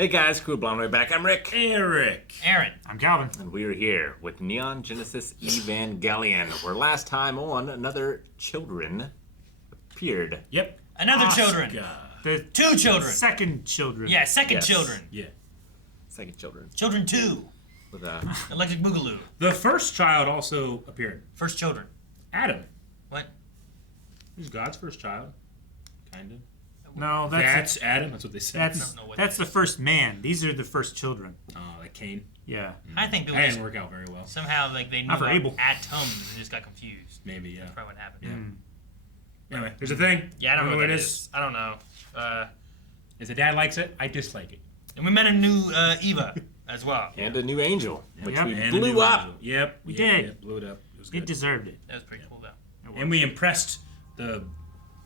Hey guys, Cool Blonde Way back. I'm Rick. Eric. Aaron. I'm Calvin. And we are here with Neon Genesis Evangelion, where last time on, another children appeared. Yep. Another Asuka. children. The Two children. second children. Yeah, second Yes. children. Yeah. Second children. Children 2. With a... Electric Boogaloo. The first child also appeared. First children. Adam. What? He's God's first child. Kind of. No, That's Adam. That's what they said. that's the first man. These are the first children. Oh, like Cain. Yeah. I think it That was didn't work out very well. somehow like they knew Not for about Abel. atoms and just got confused. Maybe, yeah. That's probably what happened. Anyway, there's a thing. Yeah, I don't know what it that is. is. I don't know. If the dad likes it, I dislike it. And we met a new Eva as well. And a new angel, which Yep. we And a blew new up. angel. Yep. We Yep, did. Yep, blew it up. It was It good. deserved it. That was pretty cool though. And we impressed the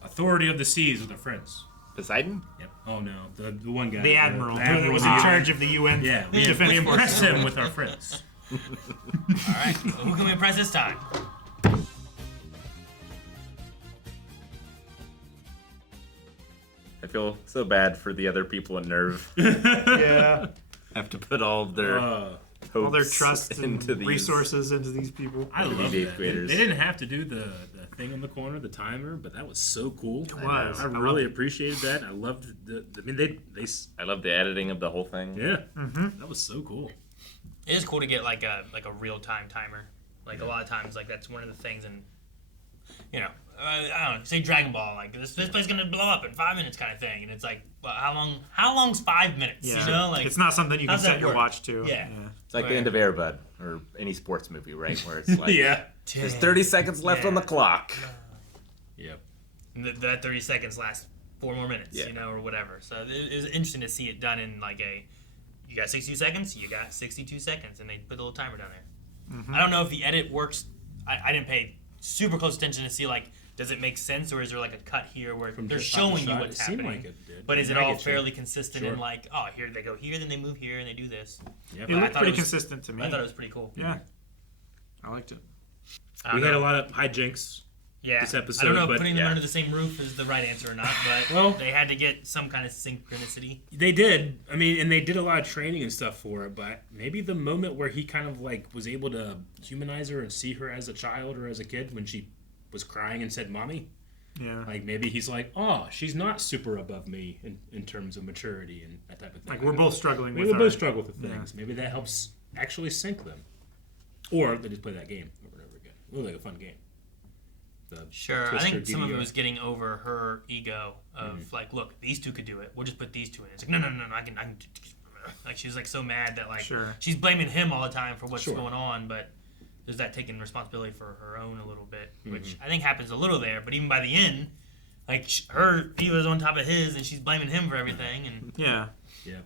authority of the seas with our friends. Poseidon? Yep. Oh no, the one guy. The admiral, The who was in charge of the UN. Yeah, we defense impressed forces. him with our friends. All right. So who can we impress this time? I feel so bad for the other people in Nerve. Yeah. Have to put all of their All hopes their trust and into these. resources into these people. I love the that. eighth graders. They didn't have to do the thing on the corner, the timer, but that was so cool. It was. I really appreciated that. I loved the. I mean, they. I love the editing of the whole thing. Yeah. That was so cool. It is cool to get like a real time timer. Like a lot of times, like that's one of the things, and you know, I don't know, say Dragon Ball, like this play's gonna blow up in 5 minutes, kind of thing, and it's like, well, how long's 5 minutes? Yeah. You know, like it's not something you can how's that set your work? watch to. Yeah. It's like the end of Air Bud, or any sports movie, right? Where it's like, Yeah. there's 30 seconds left on the clock. Yep. And that 30 seconds lasts 4 more minutes, Yeah. you know, or whatever. So it was interesting to see it done in like you got 62 seconds, you got 62 seconds, and they put a little timer down there. I don't know if the edit works. I didn't pay super close attention to see like, does it make sense, or is there like a cut here where they're just off the showing you shot, what's it seemed happening? like it did. But is it I all get you. fairly consistent Sure. in like, oh, here they go here, then they move here, and they do this? Yep. It I looked thought pretty it was- consistent to me. I thought it was pretty cool. Yeah. I liked it. I don't We had know. a lot of hijinks. Yeah, this episode, I don't know if but putting them yeah. under the same roof is the right answer or not, but Well- they had to get some kind of synchronicity. They did. I mean, and they did a lot of training and stuff for it, but maybe the moment where he kind of like was able to humanize her and see her as a child or as a kid when she was crying and said mommy, Yeah. like maybe he's like, oh, she's not super above me in terms of maturity and that type of thing. Like we're both struggling Maybe with they our... both struggle with things. Maybe that helps actually sync them. Or they just play that game over and over again. It looked like a fun game. The Sure, I Twister think some of it DDO. was getting over her ego of like, look, these two could do it. We'll just put these two in. It's like, no, I can. Like she was like so mad that like Sure. she's blaming him all the time for what's Sure. going on, but there's that taking responsibility for her own a little bit, which I think happens a little there. But even by the end, like her ego's on top of his, and she's blaming him for everything. And Yeah. Yeah.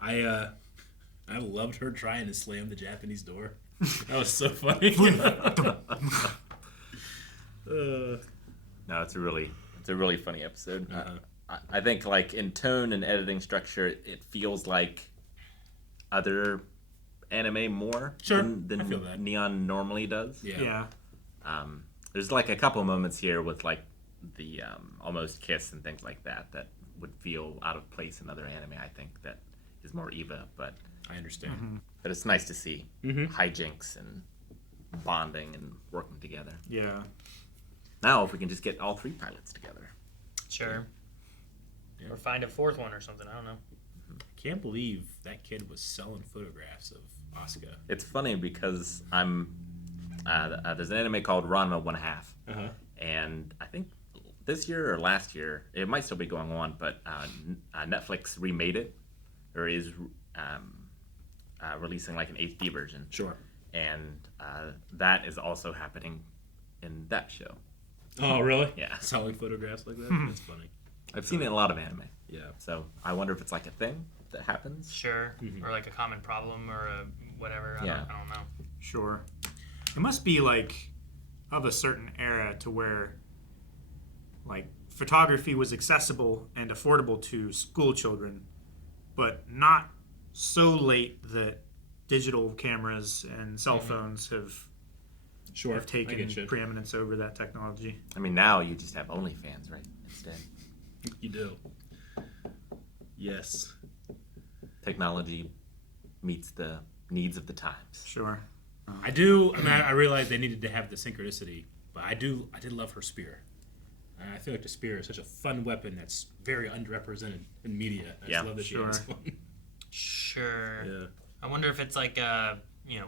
I loved her trying to slam the Japanese door. That was so funny. No, it's a really funny episode. Uh-huh. I think like in tone and editing structure, it feels like other anime more Sure, than I feel that. Neon normally does. Yeah. Yeah. There's like a couple moments here with like the almost kiss and things like that would feel out of place in other anime. I think that is more Eva, but I understand. it's nice to see hijinks and bonding and working together. Yeah. Now, if we can just get all 3 pilots together. sure, Yeah. or find a 4th one or something. I don't know. I can't believe that kid was selling photographs of Asuka. It's funny because there's an anime called Ranma 1/2, Uh-huh. and I think this year or last year, it might still be going on, but Netflix remade it, or is releasing like an HD version, Sure. and that is also happening in that show. Oh, really? Yeah. Selling photographs like that? That's funny. I've seen it in a lot of anime, Yeah. so I wonder if it's like a thing that happens. Sure, or like a common problem or a whatever. I Yeah. don't know. Sure. It must be like of a certain era to where like photography was accessible and affordable to school children, but not so late that digital cameras and cell phones have Sure. I taken get you. preeminence over that technology. I mean, now you just have OnlyFans, right? Instead. You do. Yes. technology meets the needs of the times. Sure. I do. I mean, I realized they needed to have the synchronicity, but I did love her spear. And I feel like the spear is such a fun weapon that's very underrepresented in media. I just love that she has one. Sure. Yeah. I wonder if it's like,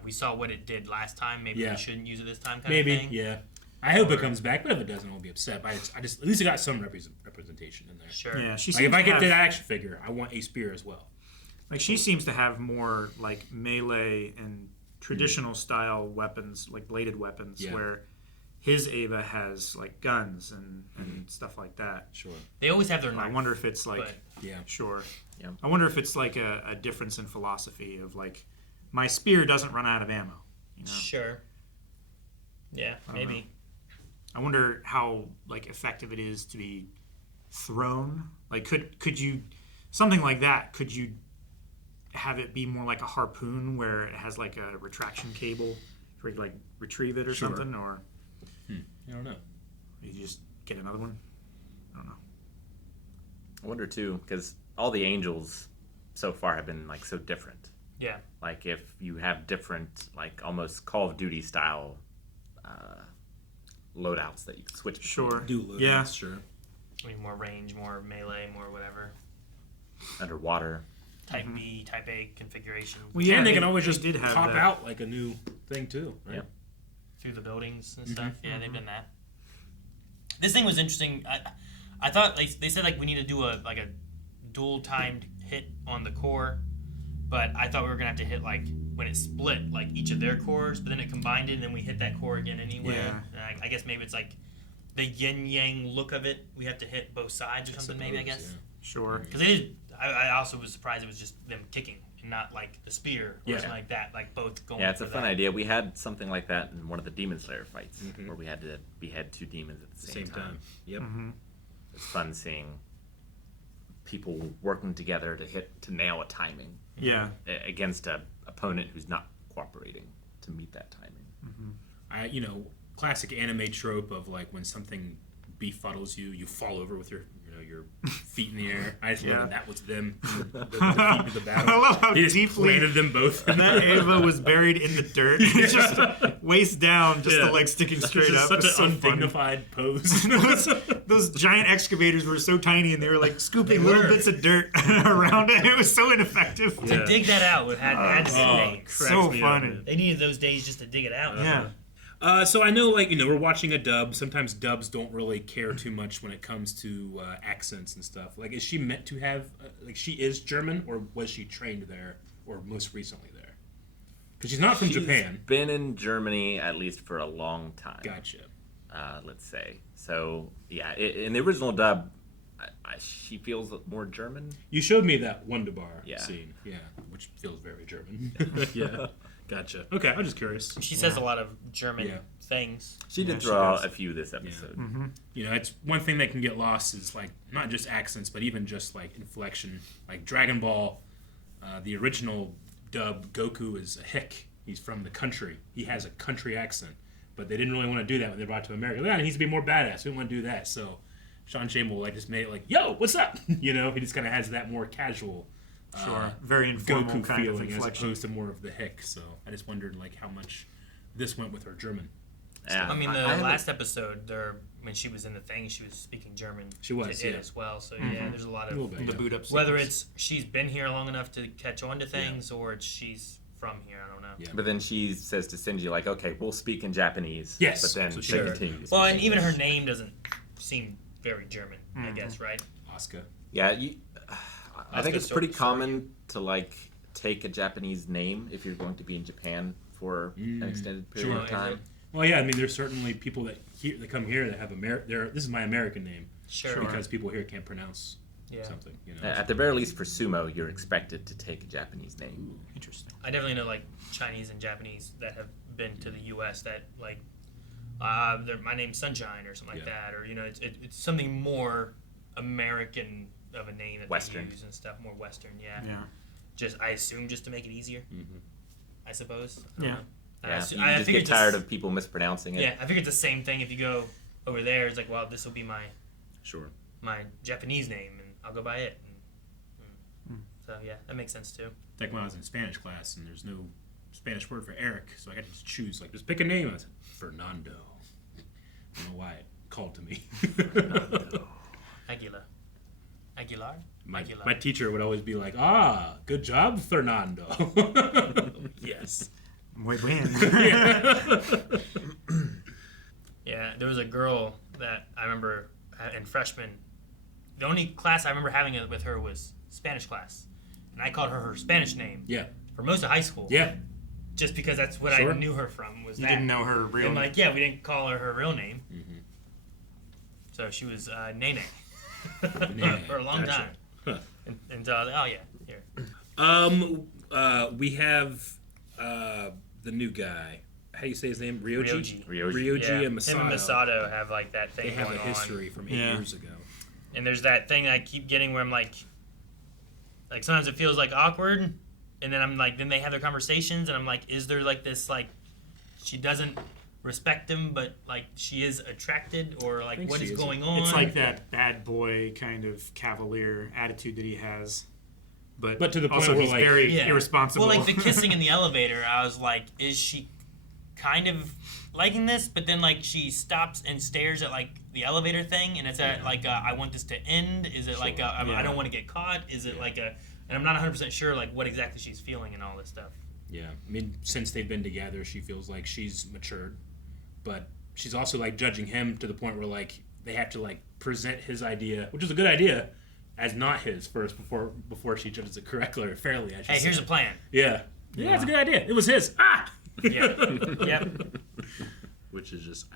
we saw what it did last time. Maybe we shouldn't use it this time kind Maybe, of thing. yeah. I hope it comes back, but if it doesn't, I won't be upset. But I just at least it got some representation in there. Sure. Yeah, she Like seems if I to get have, that action figure, I want a spear as well. like she seems to have more like melee and traditional style weapons, like bladed weapons, where his Ava has like guns and stuff like that. Sure. They always have their knife. I wonder if it's like but sure. Yeah. I wonder if it's like a difference in philosophy of like my spear doesn't run out of ammo. You know? Sure. Yeah, maybe. I wonder how like effective it is to be thrown. Like could you something like that? Could you have it be more like a harpoon where it has like a retraction cable where you like retrieve it or something, or I don't know. you just get another one? I don't know. I wonder too, because all the angels so far have been like so different. Yeah. Like if you have different, like almost Call of Duty style loadouts that you can switch between. Sure. Do load Yeah. outs, sure. I mean, more range, more melee, more whatever. Underwater. Type B, Type A configuration. Well, Yeah, and they they can always just did have pop that. out like a new thing too. Right? Yep. Through the buildings and stuff. Yeah, they've done that. This thing was interesting. I thought they said like we need to do a dual timed hit on the core, but I thought we were gonna have to hit like when it split like each of their cores, but then it combined it and then we hit that core again anyway. Yeah. And I guess maybe it's like the yin yang look of it. We have to hit both sides or something. Maybe I guess Sure. because I also was surprised it was just them kicking and not like the spear or something like that. Like both going. Yeah, it's a for fun that. idea. We had something like that in one of the Demon Slayer fights where we had to behead two demons at the same time. Yep. It's fun seeing people working together to nail a timing Yeah. against a opponent who's not cooperating to meet that timing. Classic anime trope of like when something befuddles you, you fall over with your feet in the air. I just love that was them. The feet of the battle. I love how He just deeply planted them both. that Ava was buried in the dirt. It's just waist down, just the legs sticking straight It's up. such It's an so funny. undignified pose. Those giant excavators were so tiny and they were like scooping little bits of dirt around it. It was so ineffective. To dig that out had to be days. So funny. They needed those days just to dig it out. Yeah. So I know, we're watching a dub. Sometimes dubs don't really care too much when it comes to accents and stuff. Like, is she meant to have, she is German, or was she trained there, or most recently there? Because she's not from Japan. Been in Germany at least for a long time. Gotcha. Let's say. So yeah, in the original dub, she feels more German. You showed me that Wunderbar Yeah. scene, which feels very German. Yeah, gotcha. Okay, I'm just curious. She says a lot of German things. She did she throw out does. a few this episode. It's one thing that can get lost is like not just accents, but even just like inflection. Like Dragon Ball, the original dub, Goku is a hick. He's from the country. He has a country accent, but they didn't really want to do that when they brought it to America. He needs to be more badass. We didn't want to do that, so Sean Shamble just made it like, "Yo, what's up?" He just kind of has that more casual, Very informal Goku kind of feeling as inflection. opposed to more of the hick. So I just wondered how much this went with her German. Yeah, I mean, the haven't- last episode, when she was in the thing, she was speaking German. She was, to it yeah. as well. So there's a lot A little of bit, The yeah. boot up whether sequence. it's she's been here long enough to catch on to things, or it's she's from here. I don't know. Yeah. But then she says to Shinji, like, okay, we'll speak in Japanese. Yes, But then so she sure. continues. Well, in and even her English. name doesn't seem very German. I guess, right? Asuka. Yeah, I think Asuka it's pretty Sorry. common to, take a Japanese name if you're going to be in Japan for an extended period sure. of time. Well, yeah, I mean, there's certainly people that come here that have this is my American name. Sure. Because people here can't pronounce Yeah. something. At the very least, for sumo, you're expected to take a Japanese name. Interesting. I definitely know Chinese and Japanese that have been to the U.S. that my name's Sunshine or something like that, or it's something more American of a name that Western. they use and stuff, more Western. Yeah. Yeah. I assume just to make it easier. I suppose. I don't Yeah. know. Yeah, I you just figured get tired of people mispronouncing it. Yeah, I figured it's the same thing. If you go over there, it's like, well, this will be my Sure. Japanese name, and I'll go by it. So So yeah, that makes sense too. Like when I was in Spanish class and there's no Spanish word for Eric, so I got to just choose, like, just pick a name. I was like, Fernando. I don't know why it called to me. Aguilar? My teacher would always be like, good job, Fernando. Yes. Muy bien. Yeah, there was a girl that I remember in freshman. The only class I remember having it with her was Spanish class. And I called her Spanish name Yeah. for most of high school. Yeah. Just because that's what Sure. I knew her from, was You that. didn't know her real And name. like, yeah, we didn't call her real name. Mm-hmm. So she was Nene. Nene, For a long gotcha. time. Huh. And oh yeah, here. We have the new guy. How do you say his name? Ryoji? Ryoji. Yeah, and Misato. him and Misato have like that thing They have going a history from 8 Yeah. years ago. on. And there's that thing I keep getting where I'm like sometimes it feels like awkward, and then I'm like, then they have their conversations, and I'm like, is there like this like she doesn't respect him, but like she is attracted, or like think what she is is. going on? It's like that bad boy kind of cavalier attitude that he has. But to the point also where, he's like- very Yeah. irresponsible. Well, like the kissing in the elevator, I was like, is she kind of liking this? But then like she stops and stares at like the elevator thing, and it's at like I want this to end. Is it like I Yeah. don't want to get caught? Is it like a? And I'm not 100% sure like what exactly she's feeling and all this stuff. Yeah. I mean, since they've been together, she feels like she's matured. But she's also, like, judging him to the point where, like, they have to, like, present his idea, which is a good idea, as not his first before she judges it correctly or fairly, I should Hey, say. here's a plan. Yeah. Yeah, it's a good idea. It was his. Ah! Yeah. Yeah. Which is just,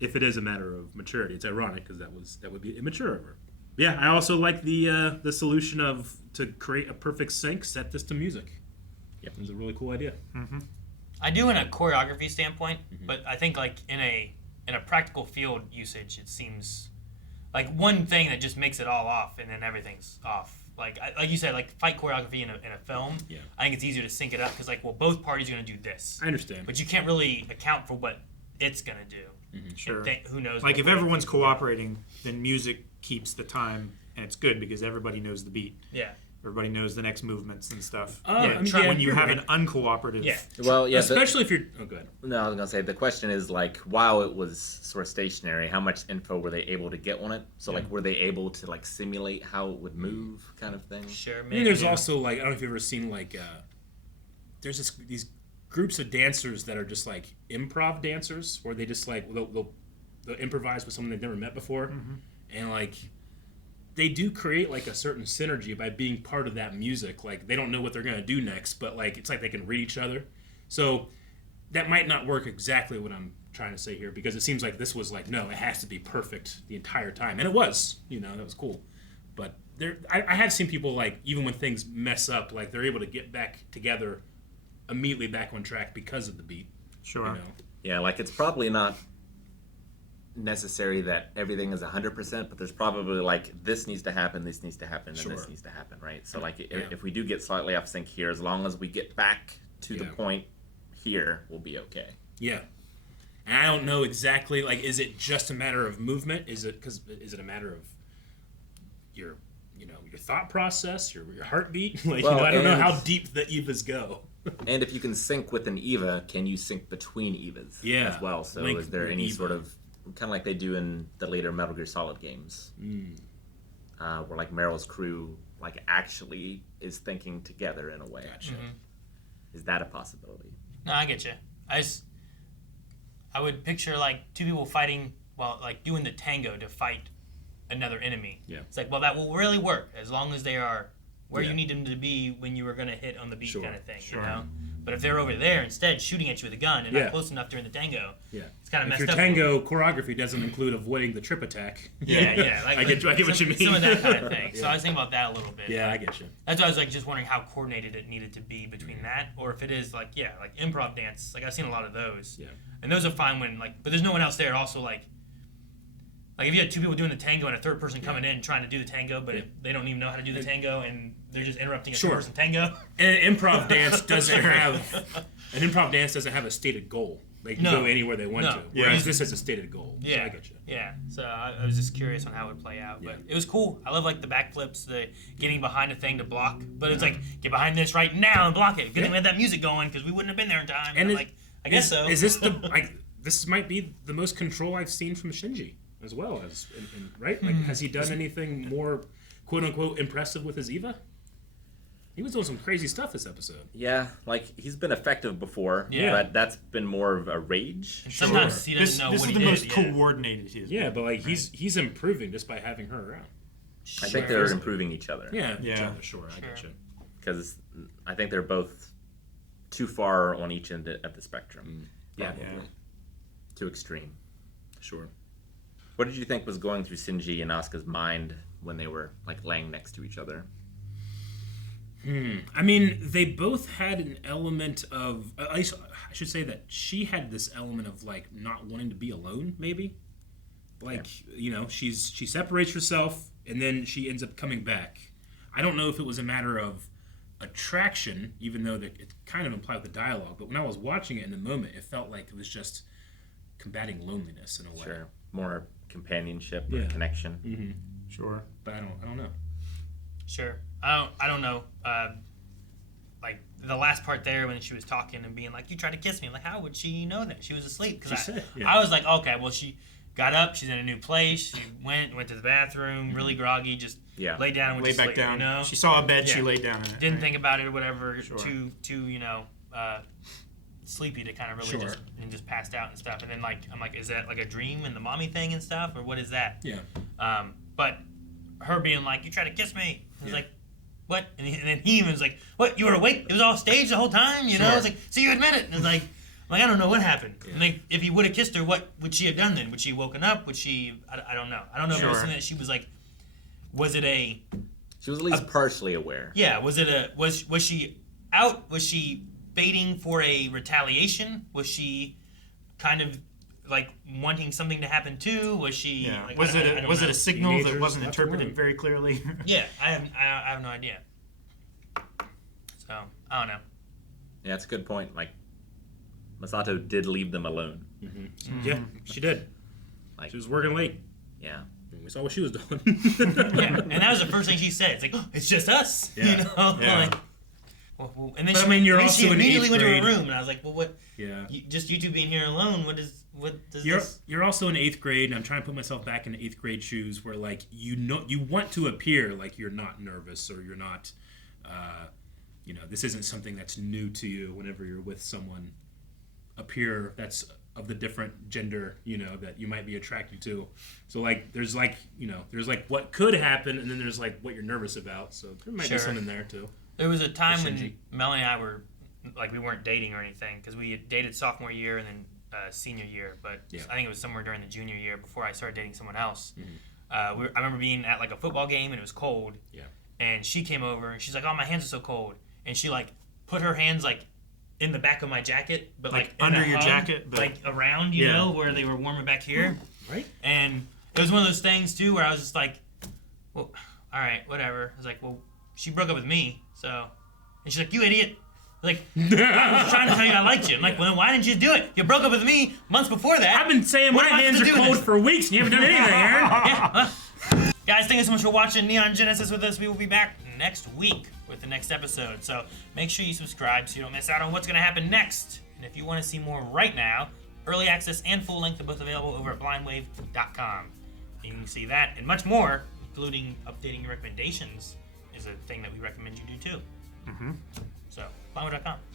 if it is a matter of maturity, it's ironic because that would be immature of her. Yeah, I also like the solution of to create a perfect sync, set this to music. Yep, it was a really cool idea. I do in a choreography standpoint, but I think like in a practical field usage, it seems like one thing that just makes it all off, and then everything's off. Like you said, like fight choreography in a film. Yeah. I think it's easier to sync it up because like, well, both parties are gonna do this, I understand. but you can't really account for what it's gonna do. Sure. Who knows? Like what if way- everyone's cooperating, then music keeps the time, and it's good because everybody knows the beat. Yeah. Everybody knows the next movements and stuff. Yeah, I mean, yeah, When you you're have right. an uncooperative, Yeah. Well, yeah. Especially if you're... Oh, go ahead. No, I was gonna say the question is like, while it was sort of stationary, how much info were they able to get on it? So like, were they able to like simulate how it would move, kind of thing? Sure. I Maybe. mean, there's also, like, I don't know if you've ever seen, like, there's these groups of dancers that are just, like, improv dancers, where they just, like, they'll improvise with someone they've never met before. And, like, they do create, like, a certain synergy by being part of that music. Like, they don't know what they're going to do next, but, like, it's like they can read each other. So that might not work exactly what I'm trying to say here, because it seems like this was like, no, it has to be perfect the entire time. And it was, that was cool. But I have seen people, like, even when things mess up, like, they're able to get back together immediately back on track because of the beat. sure. Yeah, like it's probably not necessary that everything is 100%, but there's probably like this needs to happen, this needs to happen, and Sure. this needs to happen, right? So like Yeah. if we do get slightly off sync here, as long as we get back to the Yeah. point here, we'll be okay. Yeah. And I don't know exactly, like, is it just a matter of movement? Is it a matter of your thought process, your heartbeat? Like, Well, I don't know and- how deep the Evas go. And if you can sync with an Eva, can you sync between Evas Yeah. as well? So Link is there with any Eva. sort of, kind of like they do in the later Metal Gear Solid games, where like Meryl's crew like actually is thinking together in a way? Gotcha. Is that a possibility? No, I get you. I would picture like two people fighting while like doing the tango to fight another enemy. Yeah. It's like, well, that will really work as long as they are where Yeah. you need them to be when you were going to hit on the beat, Sure, kind of thing. sure. You know. But if they're over there instead shooting at you with a gun and Yeah. not close enough during the tango, Yeah. it's kind of If messed your up. tango choreography doesn't include avoiding the trip attack. Yeah. Like, I get what you mean. Some of that kind of thing. So Yeah. I was thinking about that a little bit. Yeah, I get you. That's why I was like just wondering how coordinated it needed to be between that, or if it is like like improv dance. Like I've seen a lot of those. Yeah. And those are fine when like, but there's no one else there. Also like if you had two people doing the tango and a third person coming in trying to do the tango, but they don't even know how to do the tango and they're just interrupting a Sure. third person tango. And an improv dance doesn't have a stated goal. They can No. go anywhere they want No. to. Yeah. Whereas this is a stated goal. Yeah, So I get you. Yeah, so I was just curious on how it would play out, but Yeah. it was cool. I love like the backflips, the getting behind a thing to block, but it's like get behind this right now and block it. Good thing we had that music going because we wouldn't have been there in time. And And it- like, I guess so. Is this the like? This might be the most control I've seen from Shinji as well as right. Like, has he done anything more quote unquote impressive with his Eva? He was doing some crazy stuff this episode. Yeah, like he's been effective before, Yeah. but that's been more of a rage. And sometimes he doesn't know This what is he the did. most yeah. coordinated he has Yeah, been. but like he's improving just by having her around. I think they're improving each other. Yeah, each Yeah. other, sure. I get you. Because I think they're both too far on each end of the spectrum. Yeah. Yeah. Too extreme. Sure. What did you think was going through Shinji and Asuka's mind when they were like laying next to each other? I mean, they both had an element of. At least I should say that she had this element of like not wanting to be alone. Maybe, like she separates herself and then she ends up coming back. I don't know if it was a matter of attraction, even though it kind of implied the dialogue. But when I was watching it in the moment, it felt like it was just combating loneliness in a way. Sure. More companionship Yeah. or connection. Mm-hmm. Sure. But I don't know. Sure. I don't know. Like the last part there when she was talking and being like, "You tried to kiss me." I'm like, how would she know that she was asleep? She Because said, yeah. I was like, okay, well she got up, she's in a new place, she went to the bathroom, really groggy, just Yeah. laid down and went Lay to back sleep. down. You know? She saw a bed. She Yeah. laid down in it. Didn't right? think about it or whatever. Sure. Too sleepy to kind of really Sure. just passed out and stuff. And then like I'm like, is that like a dream and the mommy thing and stuff, or what is that? Yeah. But her being like, "You tried to kiss me," I was Yeah. like, "What?" And then he was like, "What? You were awake? It was all staged the whole time?" You know? Sure. It's like, so you admit it? And it's like, I don't know what happened. And like, if he would have kissed her, what would she have done then? Would she have woken up? Would she? I don't know. I don't know if it was Sure. something that she was like. Was it a? She was at least partially aware. Yeah. Was it a? Was she out? Was she baiting for a retaliation? Was she kind of like wanting something to happen too? Was she? Yeah. Like, Was I it don't was know. it a signal that Teenagers wasn't have to interpreted learn. very clearly? Yeah, I have no idea. So I don't know. Yeah, that's a good point. Like, Misato did leave them alone. Yeah, she did. Like, She was working late. yeah. We saw what she was doing. Yeah, and that was the first thing she said. It's like, oh, it's just us, Yeah. you know. Yeah. Like, and then But, she, I mean, you're and then also she in immediately eighth went to her grade. room, and I was like, well, what? Yeah. Just you two being here alone. What does this? You're also in 8th grade, and I'm trying to put myself back in 8th grade shoes, where like you want to appear like you're not nervous or you're not, this isn't something that's new to you. Whenever you're with someone, appear that's of the different gender, that you might be attracted to. So like there's like what could happen, and then there's like what you're nervous about. So there might Sure. be something there too. There was a time Shinji. when Melanie and I were like we weren't dating or anything because we had dated sophomore year and then senior year, but Yeah. I think it was somewhere during the junior year before I started dating someone else. I remember being at like a football game and it was cold. Yeah. And she came over and she's like, "Oh, my hands are so cold," and she like put her hands like in the back of my jacket, but Like in under a your hug, jacket, but- like around, you Yeah. know, where they were warmer back here. Right? And it was one of those things too where I was just like, well, all right, whatever. I was like, well, she broke up with me, so. And she's like, "You idiot." Like, I was trying to tell you I liked you. I'm like, well, then why didn't you do it? You broke up with me months before that. I've been saying What my am I hands are supposed to do cold with for weeks, and you haven't done anything, Aaron. Yeah. Guys, thank you so much for watching Neon Genesis with us. We will be back next week with the next episode. So make sure you subscribe so you don't miss out on what's going to happen next. And if you want to see more right now, early access and full length are both available over at blindwave.com. You can see that and much more, including updating your recommendations, is a thing that we recommend you do too. So, blindwave.com.